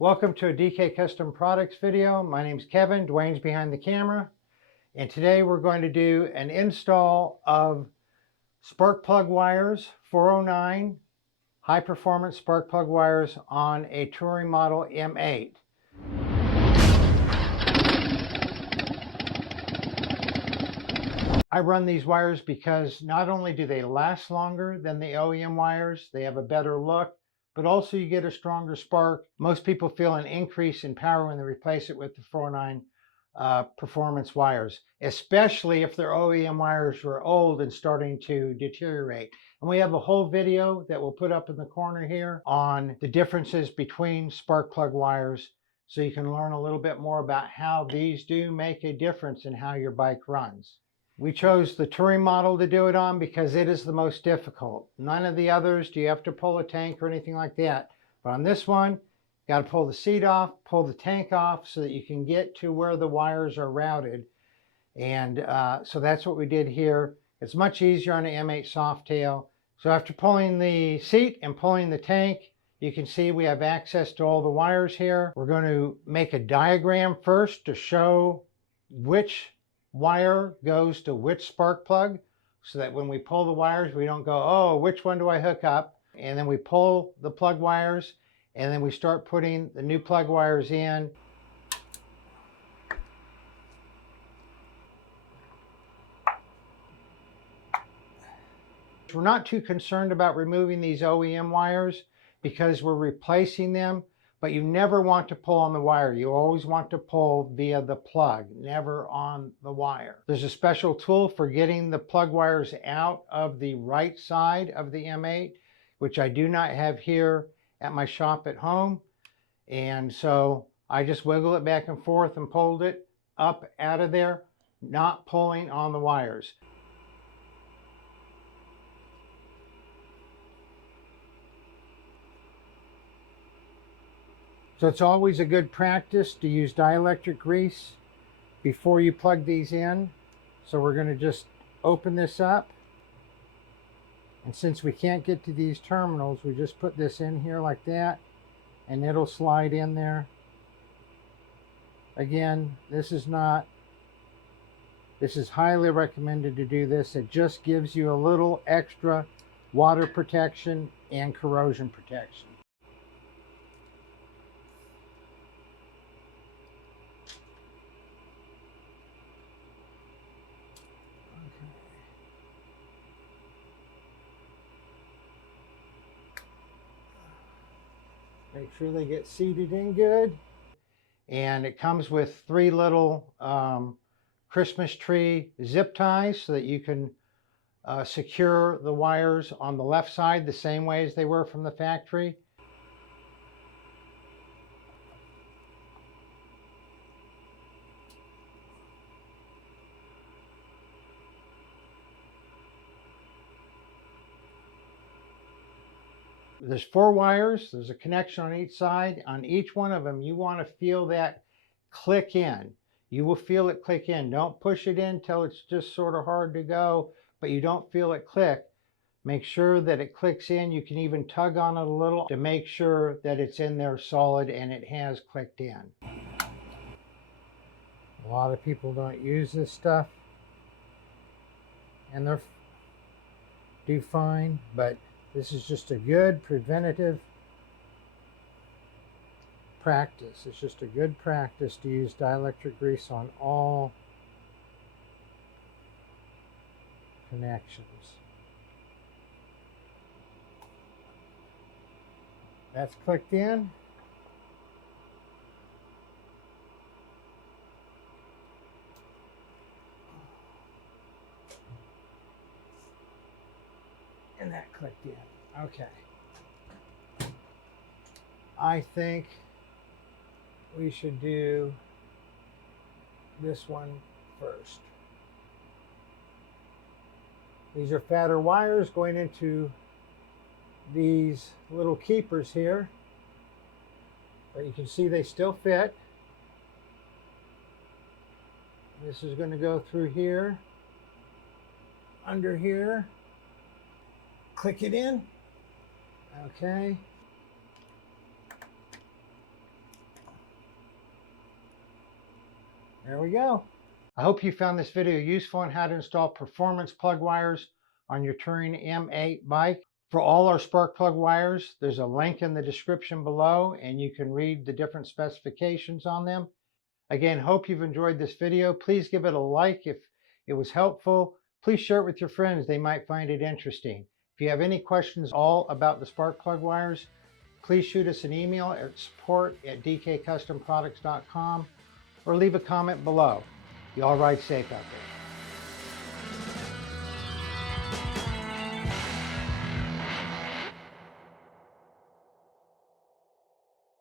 Welcome to a DK Custom Products video. My name is Kevin, Dwayne's behind the camera, and today we're going to do an install of spark plug wires, 409 high performance spark plug wires on a touring model M8. I run these wires because not only do they last longer than the OEM wires, they have a better look, but also you get a stronger spark. Most people feel an increase in power when they replace it with the 409 performance wires, especially if their OEM wires were old and starting to deteriorate. And we have a whole video that we'll put up in the corner here on the differences between spark plug wires, so you can learn a little bit more about how these do make a difference in how your bike runs. We chose the touring model to do it on because it is the most difficult. None of the others do you have to pull a tank or anything like that. But on this one, got to pull the seat off, pull the tank off so that you can get to where the wires are routed. And so that's what we did here. It's much easier on an M8 Softail. So after pulling the seat and pulling the tank, you can see we have access to all the wires here. We're going to make a diagram first to show which wire goes to which spark plug, so that when we pull the wires, we don't go, oh, which one do I hook up? And then we pull the plug wires, and then we start putting the new plug wires in. We're not too concerned about removing these OEM wires because we're replacing them, but you never want to pull on the wire. You always want to pull via the plug, never on the wire. There's a special tool for getting the plug wires out of the right side of the M8, which I do not have here at my shop at home. And so I just wiggle it back and forth and pulled it up out of there, not pulling on the wires. So it's always a good practice to use dielectric grease before you plug these in. So we're going to just open this up. And since we can't get to these terminals, we just put this in here like that, and it'll slide in there. Again, this is highly recommended to do this. It just gives you a little extra water protection and corrosion protection. Make sure they get seated in good. And it comes with 3 little Christmas tree zip ties so that you can secure the wires on the left side the same way as they were from the factory. There's 4 wires. There's a connection on each side. On each one of them, you want to feel that click in. You will feel it click in. Don't push it in till it's just sort of hard to go, but you don't feel it click. Make sure that it clicks in. You can even tug on it a little to make sure that it's in there solid and it has clicked in. A lot of people don't use this stuff, and they're do fine, but this is just a good preventative practice. It's just a good practice to use dielectric grease on all connections. That's clicked in. And that clicked in. Okay. I think we should do this one first. These are fatter wires going into these little keepers here, but you can see they still fit. This is going to go through here, under here. Click it in. Okay. There we go. I hope you found this video useful on how to install performance plug wires on your Touring M8 bike. For all our spark plug wires, there's a link in the description below and you can read the different specifications on them. Again, hope you've enjoyed this video. Please give it a like if it was helpful. Please share it with your friends. They might find it interesting. If you have any questions all about the spark plug wires, please shoot us an email at support@dkcustomproducts.com or leave a comment below. You all ride safe out there.